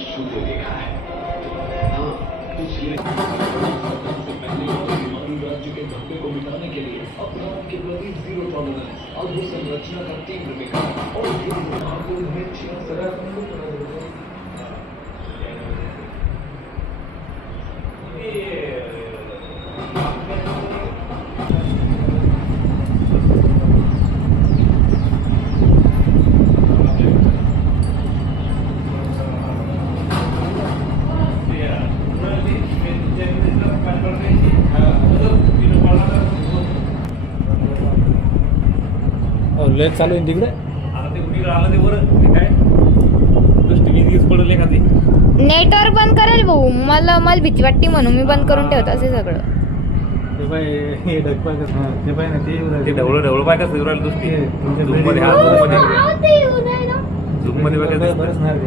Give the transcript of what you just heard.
शुद्ध देखा है। हाँ, इसलिए राज्य के धब्बे को मिटाने के लिए अपराध के प्रति जीरो टॉलरेंस, अधोसंरचना का तीव्र विकास और लेट चालू आहे तिकडे आता ते उडीकडे आलं ते बरं ते काय दृष्टी पडलं एखादी नेटवर्क बंद करेल भाऊ. मला भीती वाटते म्हणून मी बंद करून ठेवत असे सगळं. ते पाय हे ढगपाय ते पाय ना ते ढवळं पाय कसं राहिलं दृष्टी झूम मध्ये बरंच नाही